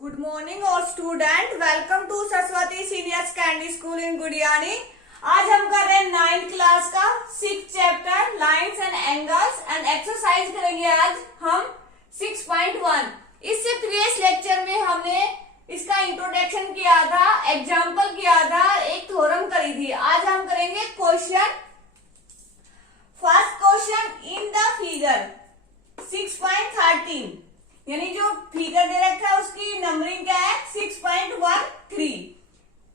Good morning और student, welcome to Saraswati senior secondary school in Gudiyani. आज हम कर रहे हैं 9th क्लास का 6th chapter lines and angles and exercise करेंगे आज हम 6.1। इससे प्रीवियस लेक्चर में हमने इसका इंट्रोडक्शन किया था, एग्जाम्पल किया था, एक थ्योरम करी थी। आज हम करेंगे question. First question in the figure 6.13, यानी जो फिगर दे रखा है उसकी नंबरिंग क्या है 6.13।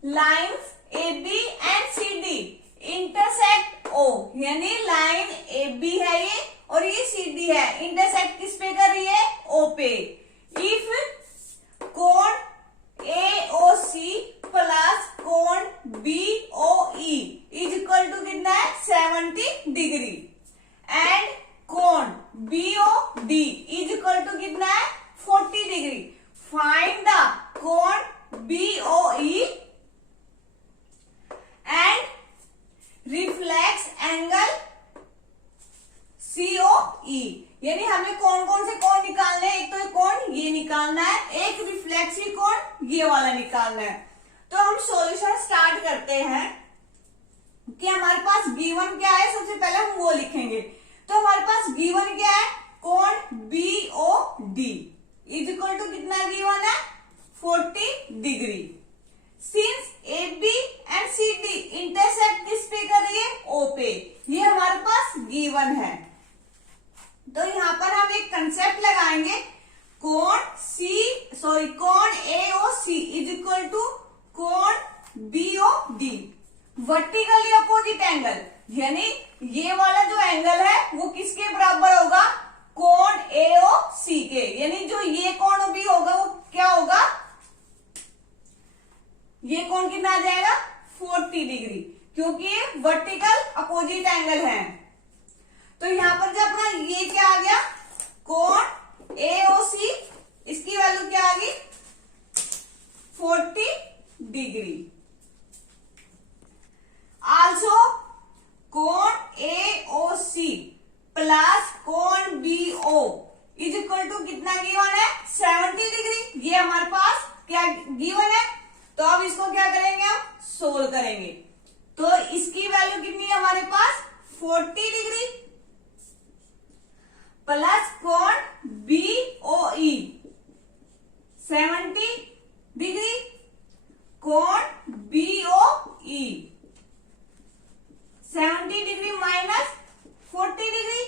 Lines A B and C D intersect O, यानी लाइन ए बी है ये और ये सी डी है, इंटरसेक्ट किस पे कर रही है ओ पे। इफ कोण ए ओ सी प्लस कोण B O E is equal to कितना है 70 डिग्री एंड कोण BOD इज इक्वल टू कितना है 40 डिग्री। फाइंड द कोण BOE and reflex angle COE, यानी हमें कौन कौन से कोण निकालने हैं। एक तो कोण ये निकालना है, एक रिफ्लेक्सिव कोण ये वाला निकालना है। तो हम सॉल्यूशन स्टार्ट करते हैं कि हमारे पास गिवन क्या है। सबसे पहले हम वो लिखेंगे। तो हमारे पास गिवन क्या है, कोण BOD इज इक्वल टू कितना गिवन है 40 degree. Since AB and CD intersect किस पे कर रही है O पे, ये हमारे पास गिवन है। तो यहां पर हम एक कंसेप्ट लगाएंगे, कोण AOC इज इक्वल टू कोण BOD वर्टिकली अपोजिट एंगल, यानी ये वाला जो एंगल है वो किसके बराबर होगा कोण AOC के, यानी जो ये कोण भी होगा वो क्या होगा, ये कोण कितना आ जाएगा 40 डिग्री, क्योंकि ये वर्टिकल अपोजिट एंगल है। तो यहां पर जब अपना ये क्या आ गया कोण AOC, इसकी वैल्यू क्या आ गई 40 डिग्री। आल्सो कोण AOC प्लस कोण BO इज इक्वल टू कितना गिवन है 70 डिग्री। ये हमारे पास क्या गिवन है। तो अब इसको क्या करेंगे, हम सोल्व करेंगे। तो इसकी वैल्यू कितनी है हमारे पास 40 डिग्री प्लस कोण BOE 70 डिग्री, कोण BOE 70 डिग्री माइनस 40 डिग्री,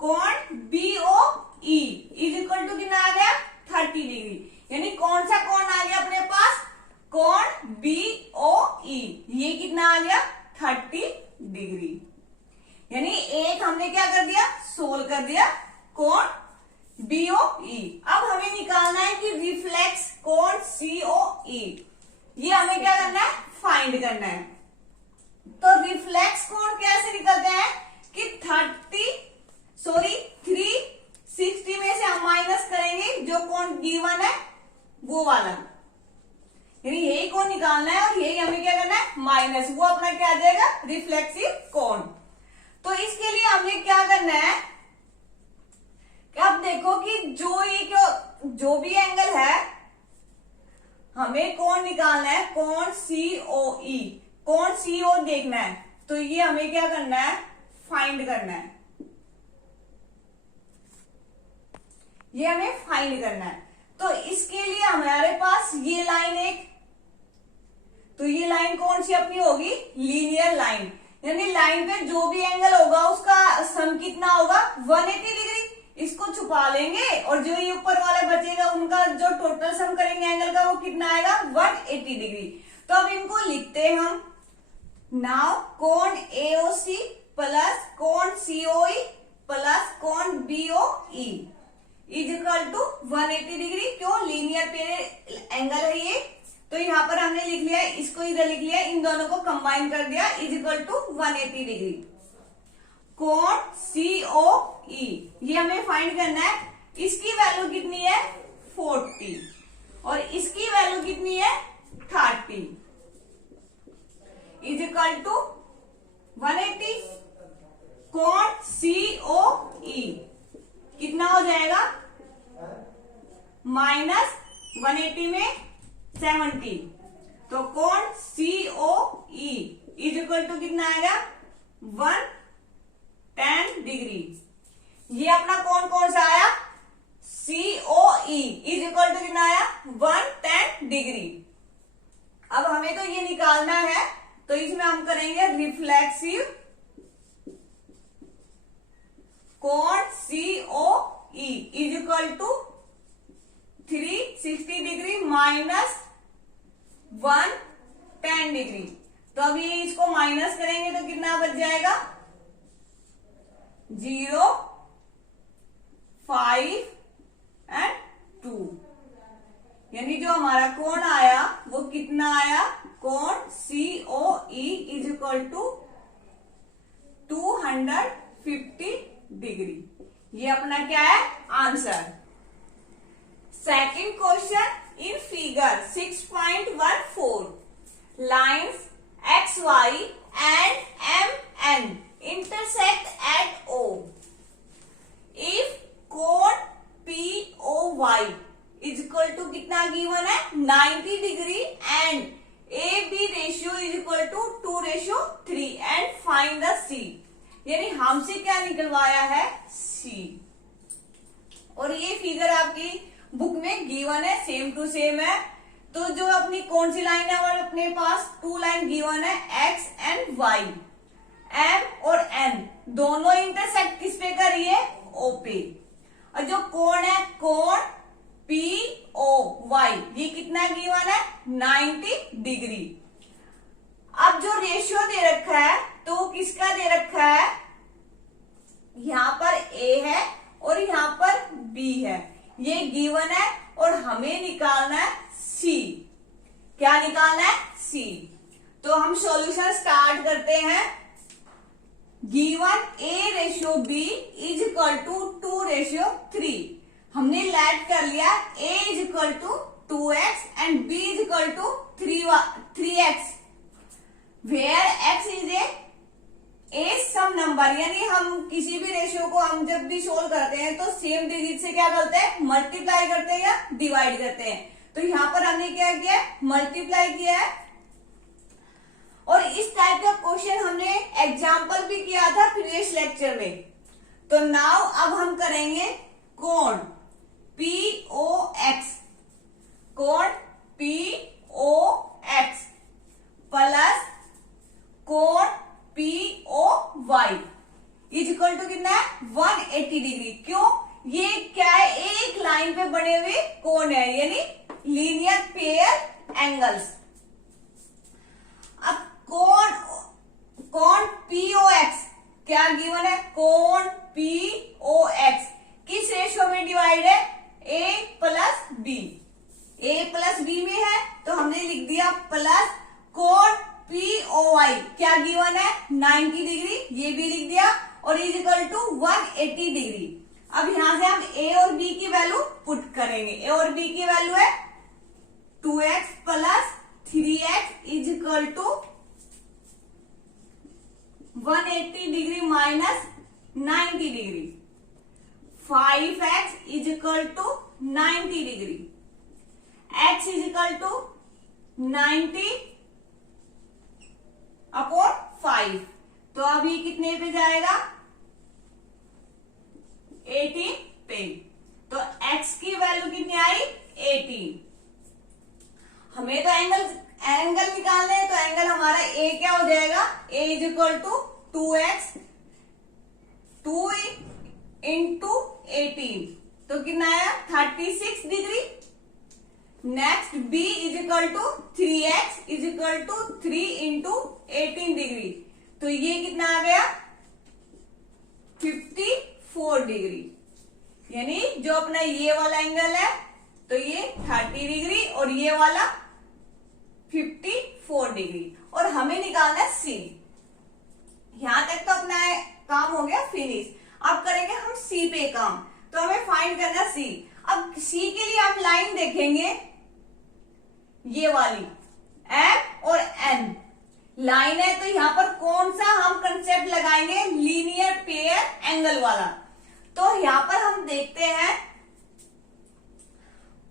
कोण BOE इज इक्वल टू कितना आ गया 30 डिग्री। यानी कौन सा कोण आ गया अपने पास, कोण BOE, ये कितना आ गया 30 डिग्री। यानी एक हमने क्या कर दिया सोल्व कर दिया कोण BOE। अब हमें निकालना है कि रिफ्लेक्स कोण COE, ये हमें क्या करना है फाइंड करना है। तो रिफ्लेक्स कोण कैसे निकलते हैं कि 360 में से हम माइनस करेंगे जो कोण गिवन है वो वाला, यानी यही कोण निकालना है और यही हमें क्या करना है माइनस, वो अपना क्या आ जाएगा रिफ्लेक्सिव कोण। तो इसके लिए हमने क्या करना है कि अब देखो कि जो भी एंगल है हमें कोण निकालना है, कोण COE, कोण CO देखना है। तो ये हमें क्या करना है फाइंड करना है, ये हमें फाइंड करना है। तो इसके लिए हमारे पास ये लाइन एक, तो ये लाइन कौन सी अपनी होगी लीनियर लाइन, यानी लाइन पे जो भी एंगल होगा उसका सम कितना होगा 180 डिग्री। इसको छुपा लेंगे और जो ये ऊपर वाला बचेगा उनका जो टोटल सम करेंगे एंगल का वो कितना आएगा 180 डिग्री। तो अब इनको लिखते हैं हम। नाउ कोण AOC प्लस कोण COE प्लस कोण BOE is equal to 180 degree. क्यों, लीनियर पे एंगल है ये, तो यहां पर हमने लिख लिया, इसको इधर लिख लिया, इन दोनों को कंबाइन कर दिया इज इक्वल टू 180 डिग्री। कोण COE ये हमें फाइंड करना है, इसकी वैल्यू कितनी है 40 और इसकी वैल्यू कितनी है 30 इज इक्वल टू 180। कोण COE कितना हो जाएगा -30 180 में 70, तो कोण COE इज इक्वल टू कितना आएगा 110 डिग्री। ये अपना कोण कौन सा आया COE इज इक्वल टू कितना आया 110 डिग्री। अब हमें तो ये निकालना है, तो इसमें हम करेंगे रिफ्लेक्सिव कोण COE is equal to 360 degree minus 110 degree. तो अब ये इसको माइनस करेंगे तो कितना बच जाएगा 0, 5 एंड 2, यानी जो हमारा कोण आया वो कितना आया कोण COE is equal to 250 degree. ये अपना क्या है answer. Second question in figure 6.14 lines XY and MN intersect at O. If कोण POY इज इक्वल टू कितना गिवन है 90 degree and AB ratio is equal to 2:3 and find the C। यानी हमसे क्या निकलवाया है C, और ये फिगर आपकी बुक में गिवन है, सेम टू सेम है। तो जो अपनी कौन सी लाइन है और अपने पास 2 लाइन गिवन है X एंड Y, M और N दोनों इंटरसेक्ट किस पे कर रही है O पे। और जो कोण है कोण POY ये कितना गिवन है 90 डिग्री। अब जो रेशियो दे रखा है तो वो किसका दे रखा है, यहां पर A है और यहां पर B है, ये गिवन है और हमें निकालना है C। क्या निकालना है C। तो हम सॉल्यूशन स्टार्ट करते हैं। Given A ratio B is equal to 2:3। हमने लेट कर लिया A is equal to 2x and B is equal to 3x, where x is a some number. यानी हम किसी भी रेशियो को हम जब भी सोल्व करते हैं तो सेम डिजिट से क्या करते हैं मल्टीप्लाई करते हैं या डिवाइड करते हैं। तो यहां पर हमने क्या किया मल्टीप्लाई किया है। और इस टाइप का क्वेश्चन हमने एग्जाम्पल भी किया था प्रीवियस लेक्चर में। तो नाउ अब हम करेंगे कोण POX, कोण POX प्लस कोण POY इज इक्वल टू कितना है 180 डिग्री। क्यों, ये क्या है एक लाइन पे बने हुए कोण है, यानी लीनियर पेयर एंगल्स। अब कोण POX क्या गिवन है, कोण POX किस रेशियो में डिवाइड है A plus B। A plus B में है तो हमने लिख दिया प्लस कोण POY क्या गिवन है 90 डिग्री, ये भी लिख दिया, और इज इक्वल टू 180 डिग्री। अब यहां से हम A और B की वैल्यू पुट करेंगे। A और B की वैल्यू है 2x plus 3x is equal to 180 degree minus 90 degree. 5x is equal to 90 degree. x is equal to 90 upon 5। तो अब ये कितने पे जाएगा 18 पे। तो x की वैल्यू कितनी आई 18। हमें तो एंगल निकालना है, तो एंगल हमारा A क्या हो जाएगा A is equal to 2x 2 into 18 तो कितना आया 36 degree. Next B is equal to 3x is equal to 3 into 18 degree, तो ये कितना आ गया 54 डिग्री। यानी जो अपना ये वाला एंगल है तो ये 30 डिग्री और ये वाला 54 डिग्री, और हमें निकालना है C। यहां तक तो अपना काम हो गया फिनिश। अब करेंगे हम C पे काम। तो हमें फाइंड करना C। अब C के लिए हम लाइन देखेंगे, ये वाली M और N लाइन है, तो यहां पर कौन सा हम कंसेप्ट लगाएंगे लीनियर पेयर एंगल वाला। तो यहां पर हम देखते हैं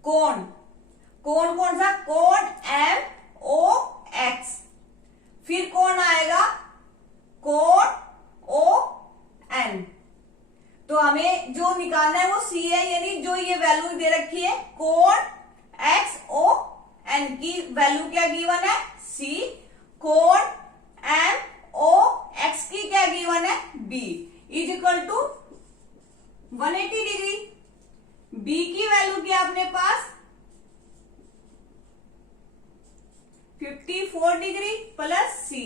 कोण हमको निकालना है वो सी है, यानी जो ये वैल्यू दे रखी है कोण एक्स ओ एन की वैल्यू क्या गिवन है सी, कोण एम ओ एक्स की क्या गिवन है B is equal to 180 degree. B की वैल्यू क्या अपने पास 54 degree plus C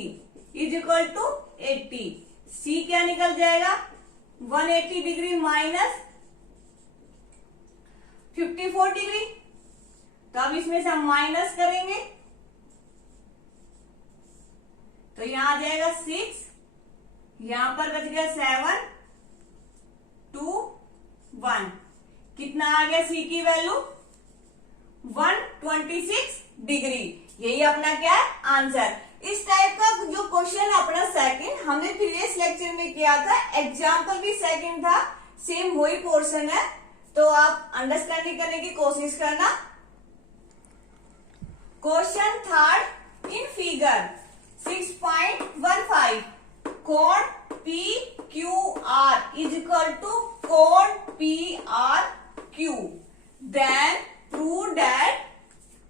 is equal to 80। C क्या निकल जाएगा 180 डिग्री माइनस 54 डिग्री, तो अब इसमें से हम माइनस करेंगे तो यहां आ जाएगा 6, यहां पर बच गया 7 2 1, कितना आ गया सी की वैल्यू 126 डिग्री। यही अपना क्या है आंसर। इस टाइप का जो क्वेश्चन अपना सेकंड हमने प्रीवियस लेक्चर में किया था, एग्जाम्पल भी सेकंड था, सेम वही पोर्शन है, तो आप अंडरस्टैंडिंग करने की कोशिश करना। क्वेश्चन थर्ड इन फिगर 6.15 कोण P Q R is equal to कोण P R Q, then prove that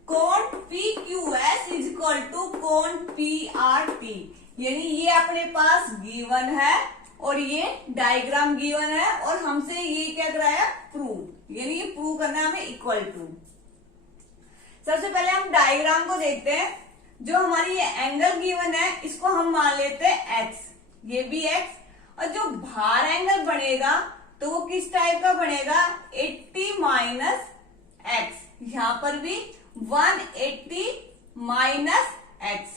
कोण P Q S is equal to कोण पी आर टी। यानी ये अपने पास गिवन है और ये डायग्राम गिवन है और हमसे ये क्या कराया प्रूव, यानी ये प्रूव करना है हमें इक्वल टू। सबसे पहले हम डायग्राम को देखते हैं। जो हमारी ये एंगल गिवन है इसको हम मान लेते हैं एक्स, ये भी एक्स, और जो बाहर एंगल बनेगा तो वो किस टाइप का बनेगा 80 माइनस एक्स, यहां पर भी 180 माइनस एक्स।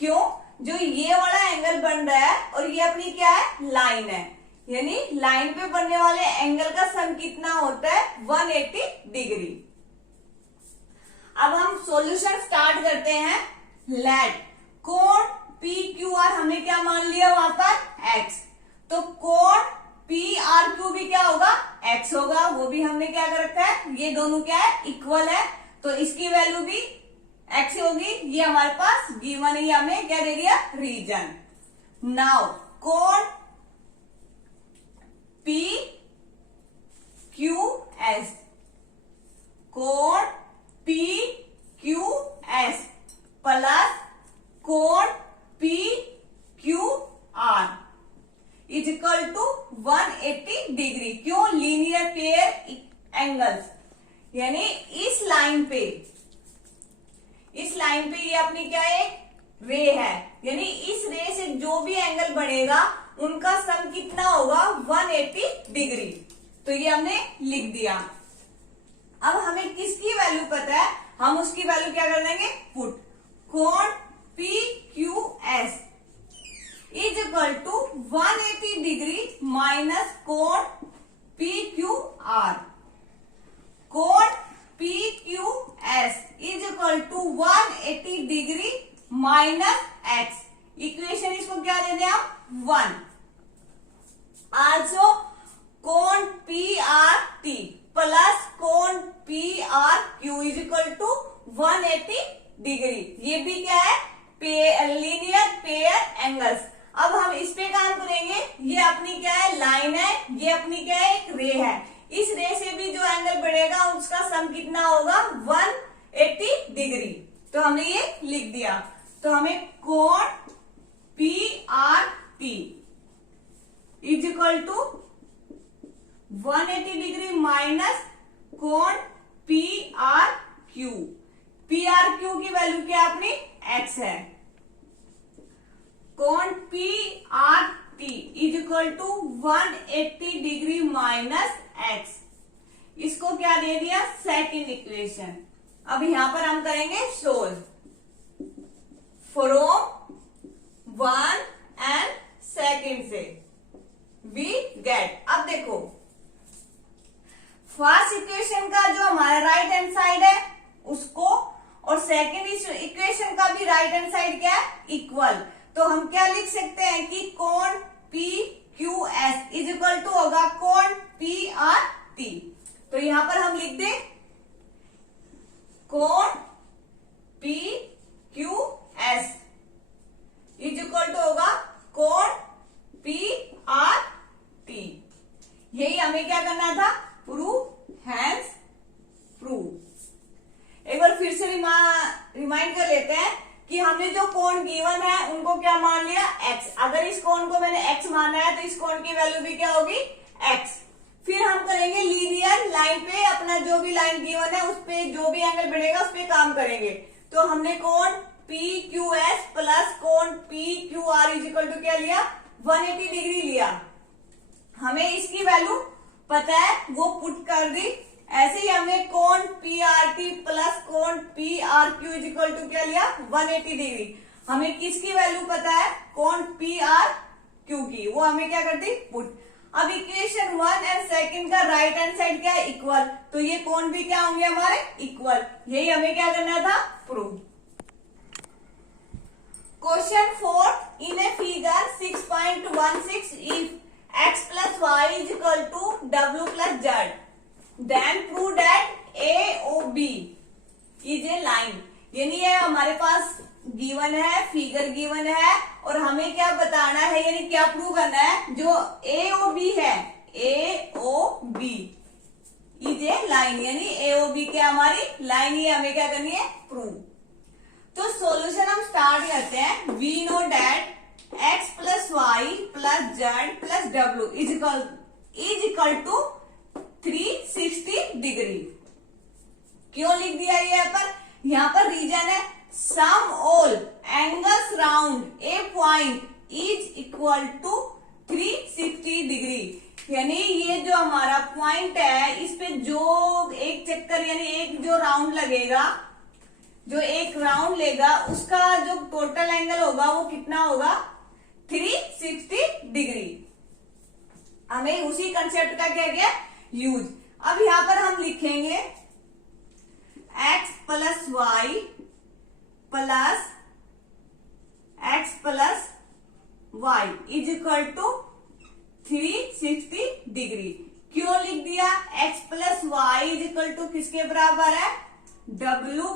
क्यों, जो ये वाला एंगल बन रहा है और ये अपनी क्या है लाइन है, यानी लाइन पे बनने वाले एंगल का सम कितना होता है 180 डिग्री। अब हम सॉल्यूशन स्टार्ट करते हैं। लेट कोण पी क्यू आर हमने क्या मान लिया वहां पर एक्स, तो कोण पी आर क्यू भी क्या होगा एक्स होगा, वो भी हमने क्या कर रखा है, ये दोनों क्या है इक्वल है, तो इसकी वैल्यू भी एक्स होगी। ये हमारे पास गिवन है, हमें क्या दे दिया रीजन। नाउ कोण पी क्यू एस, कोण पी क्यू एस प्लस कोण P Q R is equal to 180 degree. क्यों, लीनियर पेयर एंगल्स, यानी इस लाइन पे ये अपनी क्या है रे है, यानी इस रे से जो भी एंगल बनेगा उनका सम कितना होगा 180 डिग्री। तो ये हमने लिख दिया। अब हमें किसकी वैल्यू पता है, हम उसकी वैल्यू क्या कर देंगे पुट। कोण P Q S is equal to 180 degree minus कोण पी क्यू आर। कोण P Q S is equal to 180 degree minus X. Equation इसको क्या दे दें हम 1। आल्सो कोण पी आर टी प्लस कोण P R Q is equal to 180 degree. ये भी क्या है लीनियर पेयर एंगल्स। अब हम इस पे काम करेंगे। ये अपनी क्या है लाइन है, ये अपनी क्या है एक रे है। इस रे से भी जो एंगल बढ़ेगा उसका सम कितना होगा 180 डिग्री। तो हमने ये लिख दिया। तो हमें कोण P R T is equal to 180 degree minus कोण P R Q. P R Q की वैल्यू क्या अपनी एक्स है। कोण P R T is equal to 180 degree minus X. इसको क्या दे दिया सेकंड इक्वेशन। अब यहां पर हम करेंगे सोल्व फ्रॉम 1 एंड सेकंड से वी गेट। अब देखो फर्स्ट इक्वेशन का जो हमारा राइट हैंड साइड है उसको और सेकंड इक्वेशन का भी राइट हैंड साइड क्या है इक्वल। तो हम क्या लिख सकते हैं कि कोण P Q S is equal to होगा कोण पी आर टी। तो यहां पर हम लिख दें कोण P Q S is equal to होगा कोण पी आर टी। यही हमें क्या करना था, प्रूव हैंस प्रूव। एक बार फिर से रिमाइंड कर लेते हैं कि हमने जो कोण गिवन है उनको क्या मान लिया, x। अगर इस कोण को मैंने x माना है तो इस कोण की वैल्यू भी क्या होगी, x। फिर हम करेंगे लीनियर लाइन पे, अपना जो भी लाइन गिवन है उस पे जो भी एंगल बढ़ेगा उस पे काम करेंगे। तो हमने कोण PQS प्लस कोण PQR इजिकल टू क्या लिया, 180 डिग्री लिया। हमें इसकी वैल्यू पता है, वो पुट कर दी। ऐसे ही हमने कोण PRT प्लस कोण PRQ इजिकल टू क्या लिया, 180 डिग्री। हमें किसकी वैल्यू पता है, कोण PRQ की, वो हमें क्या कर दी, पुट। अब इक्वेशन 1 एंड सेकंड का राइट हैंड साइड क्या है, इक्वल, तो ये कोण भी क्या होंगे हमारे, इक्वल। यही हमें क्या करना था, prove. Question 4, in a figure 6.16 if x plus y is equal to w plus z, then prove that AOB is a line। यानी ये हमारे पास गिवन है, फिगर गिवन है, और हमें क्या बताना है, यानी क्या प्रूव करना है, जो AOB है, AOB इज ए लाइन, यानी AOB क्या हमारी लाइन, ये हमें क्या करनी है, प्रूव। तो सॉल्यूशन हम स्टार्ट करते हैं। We know that x plus Y plus Z plus W is equal to 360 degree. क्यों लिख दिया ये यहाँ पर रीजन है, sum all angles round a point is equal to 360 degree. यानी ये जो हमारा पॉइंट है, इस पे जो एक चक्कर यानी एक जो राउंड लगेगा, जो एक राउंड लेगा, उसका जो टोटल एंगल होगा वो कितना होगा, 360 डिग्री। हमें उसी कंसेप्ट का क्या किया, यूज। अब यहां पर हम लिखेंगे x plus Y plus Y is equal to 360 degree. क्यों लिख दिया, x plus Y is equal to किसके बराबर है, w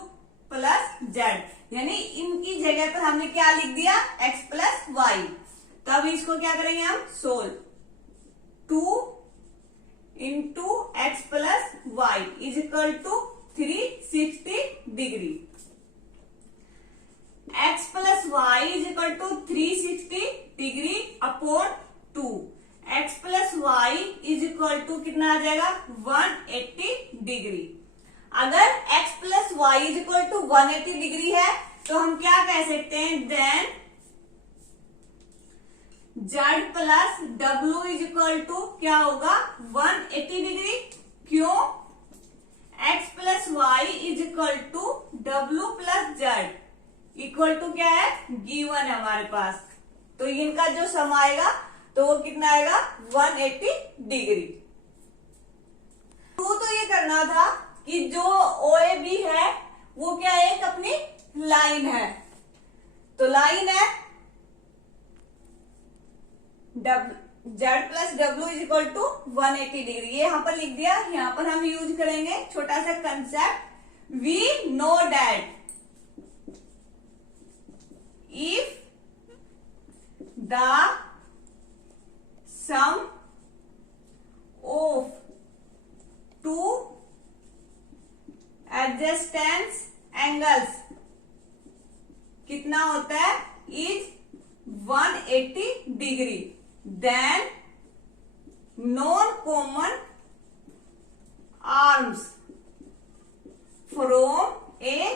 प्लस जेड, यानी इनकी जगह पर हमने क्या लिख दिया, x प्लस वाई। तब इसको क्या करेंगे हम, solve. 2 into X plus Y is equal to 360 degree. x plus Y is equal to 360 degree upon 2। x plus Y is equal to कितना आ जाएगा, 180 डिग्री। अगर x plus Y is equal to 180 degree है तो हम क्या कह सकते हैं, then z plus w is equal to क्या होगा, 180 डिग्री। क्यों, x plus Y is equal to w plus Z equal to क्या है, गिवन है हमारे पास। तो इनका जो सम आएगा तो वो कितना आएगा, 180 डिग्री। तो ये करना था कि जो OAB है वो क्या है, एक अपनी लाइन है। तो लाइन है z plus W is equal to 180 degree. ये यहां पर लिख दिया। यहां पर हम यूज करेंगे छोटा सा concept, we know that if the sum of two adjacent angles कितना होता है, is 180 degree, then non common arms from a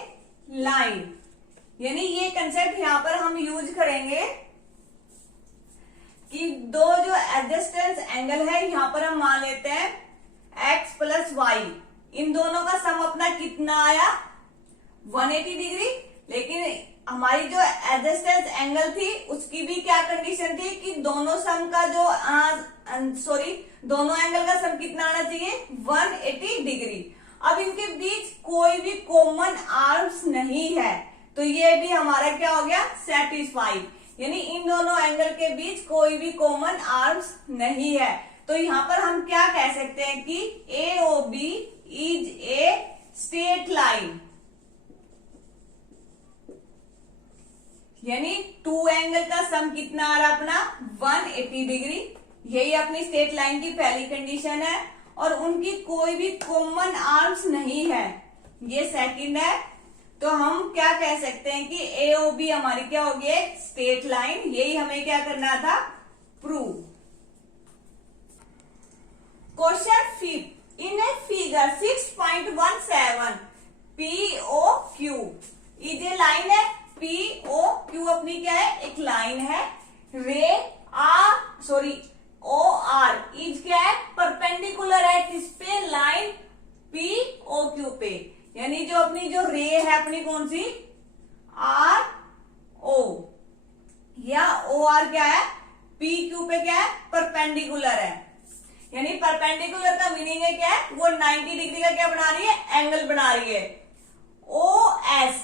line. यानी ये कंसेप्ट यहां पर हम यूज करेंगे कि दो जो एडजस्टेंस एंगल है यहां पर हम मान लेते हैं x प्लस वाई, इन दोनों का सम अपना कितना आया, 180 डिग्री। लेकिन हमारी जो एडजस्टेंस एंगल थी उसकी भी क्या कंडीशन थी कि दोनों सम का जो दोनों एंगल का सम कितना आना चाहिए, 180 डिग्री। अब इनके बीच कोई भी कॉमन आर्म्स नहीं है, तो ये भी हमारा क्या हो गया, सेटिस्फाइड। यानी इन दोनों एंगल के बीच कोई भी कॉमन आर्म्स नहीं है। तो यहां पर हम क्या कह सकते हैं कि AOB is a straight line. यानी टू एंगल का सम कितना आ रहा अपना, 180 डिग्री। यही अपनी स्ट्रेट लाइन की पहली कंडीशन है, और उनकी कोई भी कॉमन आर्म्स नहीं है, ये सेकंड है। तो हम क्या कह सकते हैं कि AOB हमारी क्या होगी, एक स्ट्रेट लाइन। यही हमें क्या करना था, prove. Question 5, in a figure 6.17 POQ is a line है। POQ अपनी क्या है, एक लाइन है। रे OR इज क्या है, परपेंडिकुलर है किस पे, लाइन POQ पे। यानी जो अपनी जो रे है अपनी कौन सी, RO, या OR क्या है, PQ पे क्या है, परपेंडिकुलर है। यानी परपेंडिकुलर का मीनिंग है क्या है, वो 90 डिग्री का क्या बना रही है, एंगल बना रही है। OS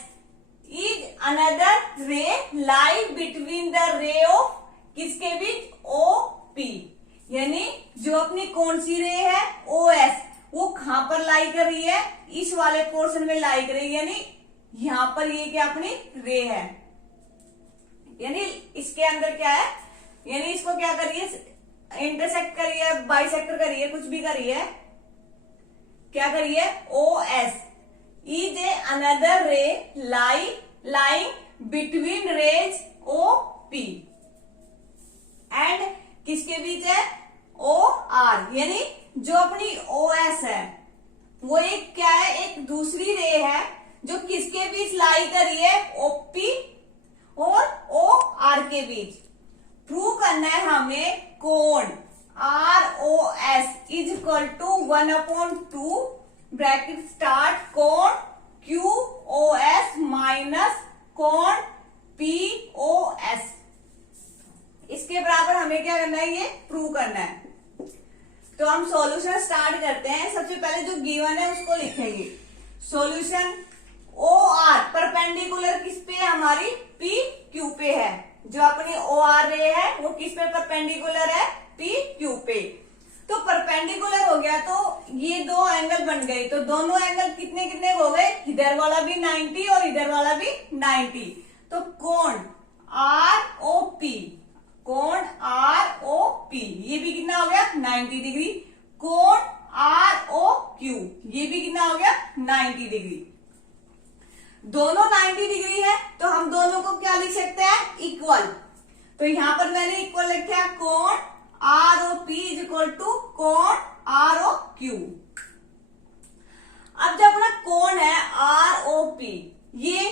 इज अनदर रे lie between the ray of किसके बीच, OP। यानी जो अपनी कौन सी रे है, OS, वो कहां पर लाई कर रही है, इस वाले पोर्शन में लाई कर रही है। यानी यहां पर ये क्या अपनी रे है, यानी इसके अंदर क्या है, यानी इसको क्या करिए, इंटरसेक्ट करिए, बाइसेक्टर करिए, कुछ भी करिए, क्या करिए, OS is a another ray lying between rays OP and किसके बीच है, OR। यानी जो अपनी OS है वो एक क्या है, एक दूसरी रे है जो किसके बीच लाई कर रही है, OP और OR के बीच। प्रूव करना है हमें कोण ROS is equal to 1/2 bracket start कोण QOS माइनस कोण POS। इसके बराबर हमें क्या करना है, ये प्रूव करना है। तो हम सॉल्यूशन स्टार्ट करते हैं। सबसे पहले जो गिवन है उसको लिखेंगे। सॉल्यूशन OR परपेंडिकुलर किस पे है, हमारी PQ पे है। जो अपनी OR रे है वो किस पे परपेंडिकुलर है, PQ पे। तो परपेंडिकुलर हो गया तो ये दो एंगल बन गए। तो दोनों एंगल कितने कितने हो गए, इधर वाला भी 90 और इधर वाला भी 90। तो कोण ROP, कोण ROP ये भी कितना हो गया, 90 डिग्री। कोण ROQ ये भी कितना हो गया, 90 डिग्री। दोनों 90 डिग्री है तो हम दोनों को क्या लिख सकते हैं, इक्वल। तो यहां पर मैंने इक्वल लिखा, कोण ROP इज इक्वल टू कोण ROQ। अब जो अपना कोण है ROP, ये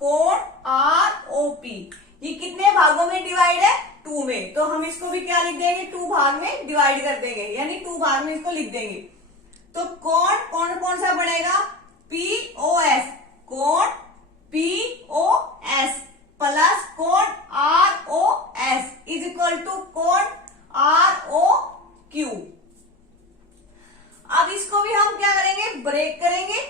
कोण ROP ये कितने भागों में डिवाइड है, 2 में। तो हम इसको भी क्या लिख देंगे, 2 भाग में डिवाइड कर देंगे, यानी 2 भाग में इसको लिख देंगे। तो कोण कौन सा बनेगा, POS, कोण POS प्लस कोण ROS इज इक्वल टू कोण ROQ। अब इसको भी हम क्या करेंगे, ब्रेक करेंगे।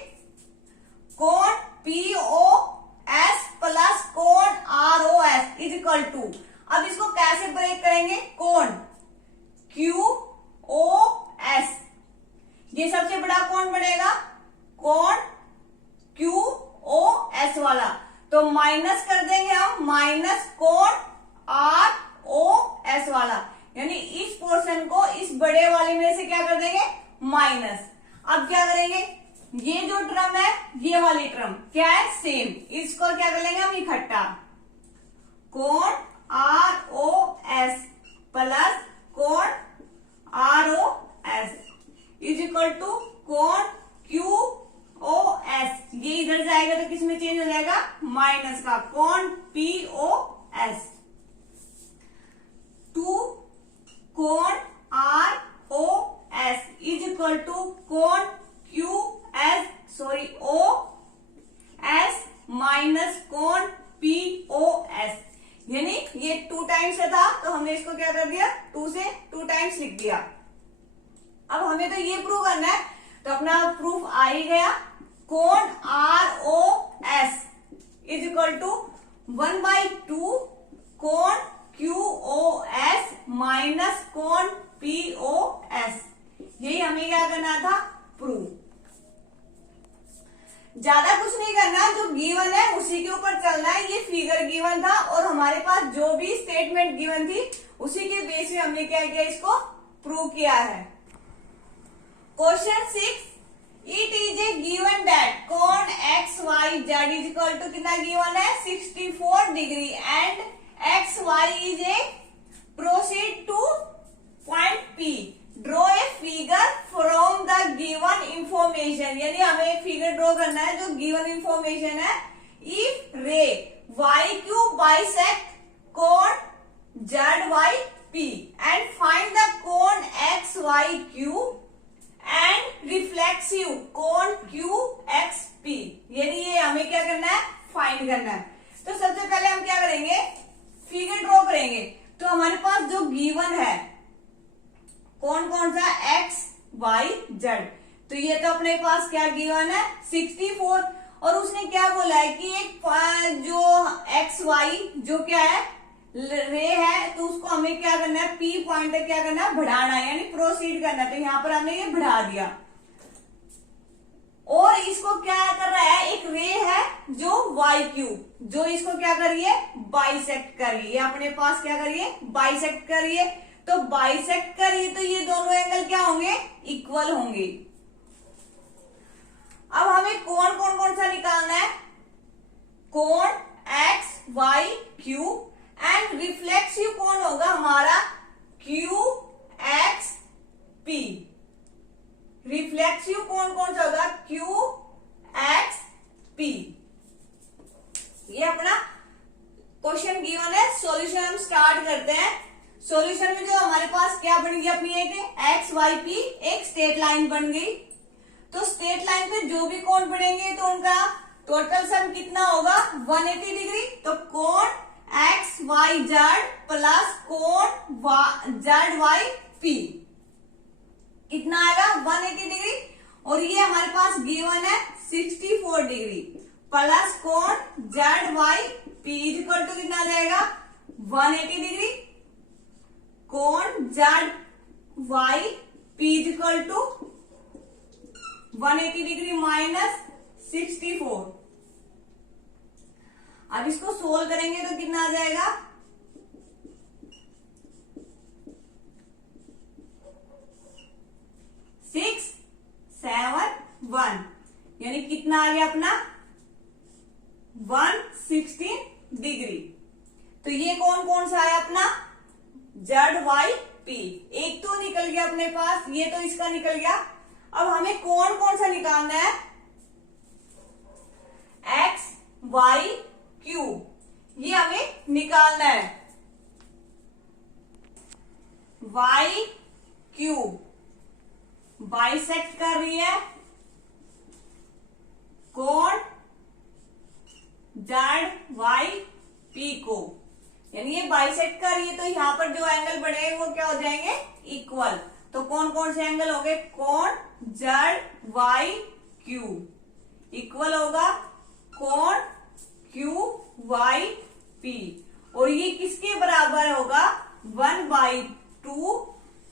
कोण POS प्लस कोण ROS इज इक्वल टू, अब इसको कैसे ब्रेक करेंगे, कोण QOS ये सबसे बड़ा कोण बनेगा, कोण QOS वाला। तो माइनस कर देंगे हम, माइनस कोण ROS वाला। यानी इस पोर्शन को इस बड़े वाले में से क्या कर देंगे, माइनस। अब क्या करेंगे, ये जो टर्म है ये वाली टर्म क्या है, सेम। इसको क्या कर लेंगे हम, इकट्ठा। कोण ROS प्लस कोण ROS इज इक्वल टू कोण QOS। ये इधर जाएगा तो किस में चेंज हो जाएगा, माइनस का, कोण POS टू कोण ROS इज इक्वल टू कोण OS माइनस कोण POS। यानी ये 2 टाइम्स से था तो हमने इसको क्या कर दिया, 2 से 2 टाइम्स लिख दिया। अब हमें तो ये प्रूव करना है, तो अपना प्रूफ आ ही गया। कोण ROS इज इक्वल टू 1/2 कोण QOS माइनस कोण POS। यही हमें क्या करना था, प्रूव। ज्यादा कुछ नहीं करना, जो गिवन है उसी के ऊपर चलना है। ये फिगर गिवन था और हमारे पास जो भी स्टेटमेंट गिवन थी उसी के बेस में हमने क्या किया, इसको प्रूव किया है। Question 6, it is a given that कोण X Y Z is equal to कितना गिवन है 64 degree and X Y is a proceed to point P, draw a figure from the given information. यानी हमें एक figure draw करना है जो given information है। If ray Y Q bisect कोण Z Y P and find the कोण X Y Q and reflexive कोण क्यू एक्स पी। यानी ये हमें क्या करना है, फाइंड करना है। तो सबसे पहले हम क्या करेंगे, फिगर ड्रॉ करेंगे। तो हमारे पास जो गिवन है कौन कौन सा, एक्स वाई जेड, तो ये तो अपने पास क्या गिवन है 64। और उसने क्या बोला है कि एक जो एक्स वाई जो क्या है रे है, तो उसको हमें क्या करना है, पी पॉइंट तक क्या करना है, बढ़ाना है, यानी प्रोसीड करना है। तो यहां पर हमने ये बढ़ा दिया। और इसको क्या कर रहा है, एक रे है जो वाई क्यू, जो इसको क्या करिए, बाइसेक्ट करिए। अपने पास क्या करिए, बाइसेक्ट करिए। तो बाइसेक्ट करिए तो ये दोनों एंगल क्या होंगे, इक्वल होंगे। अब हमें कोण कौन कौन सा निकालना है, कोण X Y Q and reflexive कोण होगा हमारा क्यू एक्स पी। रिफ्लेक्सिव कोण कौन सा होगा, क्यू एक्स पी। ये अपना क्वेश्चन गिवन है। सॉल्यूशन हम स्टार्ट करते हैं। सॉल्यूशन में जो हमारे पास क्या बन गई, अपनी एक एक्स वाई पी एक स्ट्रेट लाइन बन गई। तो स्ट्रेट लाइन पे जो भी कोण बढ़ेंगे तो उनका टोटल सम कितना होगा 180 डिग्री। तो कोण एक्स वाई जेड प्लस कोण जेड वाई पी कितना आएगा 180 डिग्री। और ये हमारे पास गिवन है 64 डिग्री प्लस कोण Z Y P equal to कितना आ जाएगा 180 डिग्री। कोण Z Y P equal to 180 degree minus 64। अब इसको सोल्व करेंगे तो कितना आ जाएगा 6, 7, 1, यानी कितना आ गया अपना 116 डिग्री। तो ये कौन कौन सा है अपना जेड वाई पी। एक तो निकल गया अपने पास, ये तो इसका निकल गया। अब हमें कौन कौन सा निकालना है, एक्स वाई क्यू, ये हमें निकालना है। वाई क्यू बाइसेक्ट कर रही है कोण जेड वाई पी को, यानी ये बाइसेक्ट कर रही है। तो यहां पर जो एंगल बढ़ेंगे वो क्या हो जाएंगे, इक्वल। तो कौन कौन से एंगल हो गए, कोण जेड वाई क्यू इक्वल होगा कोण क्यू वाई पी। और ये किसके बराबर होगा 1/2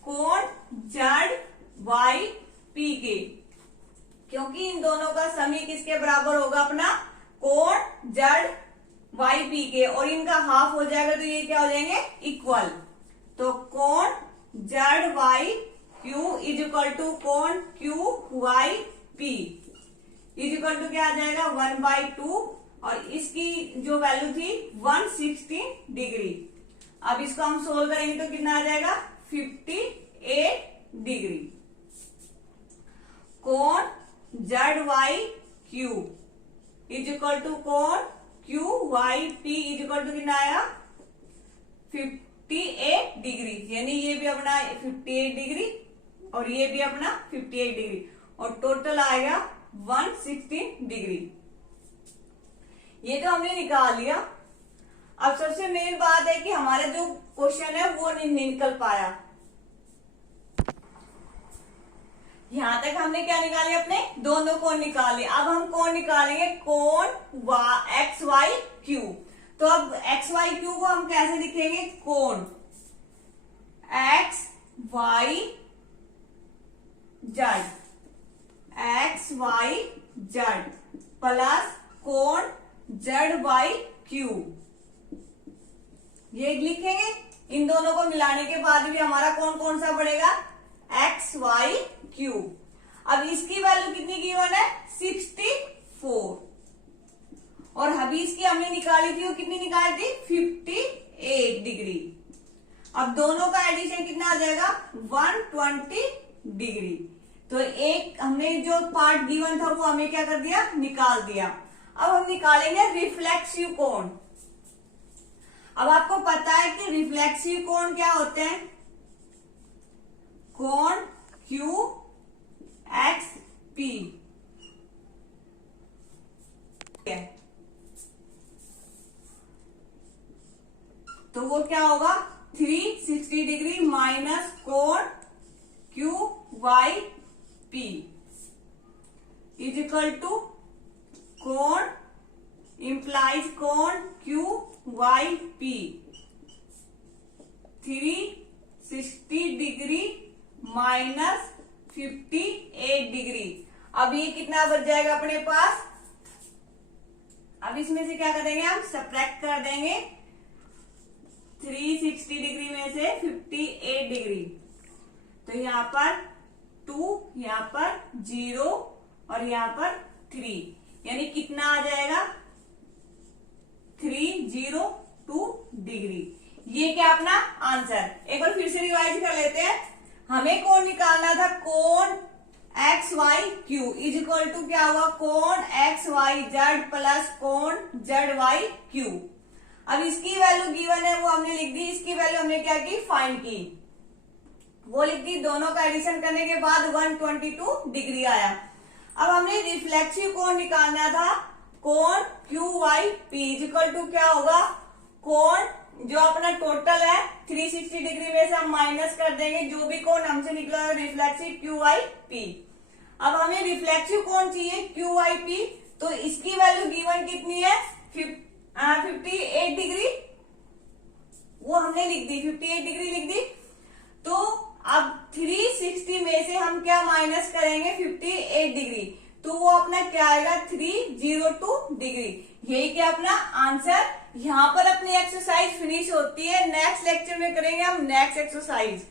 कोण जेड वाई पी के, क्योंकि इन दोनों का समी किसके बराबर होगा, अपना कोण जेड वाई पी के, और इनका हाफ हो जाएगा तो ये क्या हो जाएंगे इक्वल। तो कोण Z Y Q is equal to कोण Q Y P is equal to क्या आ जाएगा 1/2, और इसकी जो वैल्यू थी 116 डिग्री। अब इसको हम सोल्व करेंगे तो कितना आ जाएगा 58 डिग्री। कोण Z Y Q is equal to कोण Q Y P is equal to कितना आया 58 डिग्री, यानी ये भी अपना 58 डिग्री और ये भी अपना 58 डिग्री, और टोटल आएगा 116 डिग्री। ये तो हमने निकाल लिया। अब सबसे मेन बात है कि हमारा जो क्वेश्चन है वो नहीं निकल पाया। यहां तक हमने क्या निकाले, अपने दोनों कोण निकाले। अब हम कोण निकालेंगे कोण एक्स वाई क्यू। तो अब एक्स वाई क्यू को हम कैसे लिखेंगे, कोण X Y Z, X Y Z plus कोण ZYQ। ये लिखेंगे। इन दोनों को मिलाने के बाद भी हमारा कौन कौन सा पड़ेगा, XYQ। अब इसकी वैल्यू कितनी गिवन है, 64, और अभी इसकी हमने निकाली थी, वो कितनी निकाली थी, 58 डिग्री। अब दोनों का एडिशन कितना आ जाएगा, 120 डिग्री। तो एक हमने जो पार्ट गिवन था वो हमें क्या कर दिया, निकाल दिया। अब हम निकालेंगे रिफ्लेक्सिव कोण। अब आपको पता है कि रिफ्लेक्सिव कोण क्या होते हैं, कोण QXP। तो वो क्या होगा, 360 डिग्री माइनस कोण QYP इज इक्वल टू कोण इंप्लाइज कोण QYP 360 डिग्री माइनस 58 डिग्री। अब ये कितना बच जाएगा अपने पास, अब इसमें से क्या करेंगे, हम सब्ट्रैक्ट कर देंगे 360 डिग्री में से 58 डिग्री। तो यहाँ पर 2, यहाँ पर 0 और यहाँ पर 3, यानी कितना आ जाएगा, 302 डिग्री। ये क्या अपना आंसर। एक बार फिर से रिवाइज कर लेते हैं। हमें कोण निकालना था, कोण XYQ इज इक्वल टू क्या हुआ, कोण XYZ प्लस कोण ZYQ। अब इसकी वैल्यू गिवन है वो हमने लिख दी, इसकी वैल्यू हमने क्या की, फाइंड की, वो लिख दी। दोनों का एडिशन करने के बाद 122 डिग्री आया। अब हमने रिफ्लेक्सिव कोण निकालना था, कोण QYP इज इक्वल टू क्या होगा, कोण जो अपना टोटल है 360 डिग्री में से हम माइनस कर देंगे जो भी कोण हमसे निकला रिफ्लेक्सिव QYP। अब हमें रिफ्लेक्सिव कोण चाहिए QYP, तो इसकी वैल्यू गिवन कितनी है, 58 डिग्री, वो हमने लिख दी, 58 डिग्री लिख दी। तो अब 360 में से हम क्या माइनस करेंगे, 58 डिग्री, तो वो अपना क्या आएगा, 302 डिग्री। यही क्या अपना आंसर। यहाँ पर अपनी एक्सरसाइज फिनिश होती है। नेक्स्ट लेक्चर में करेंगे हम नेक्स्ट एक्सरसाइज।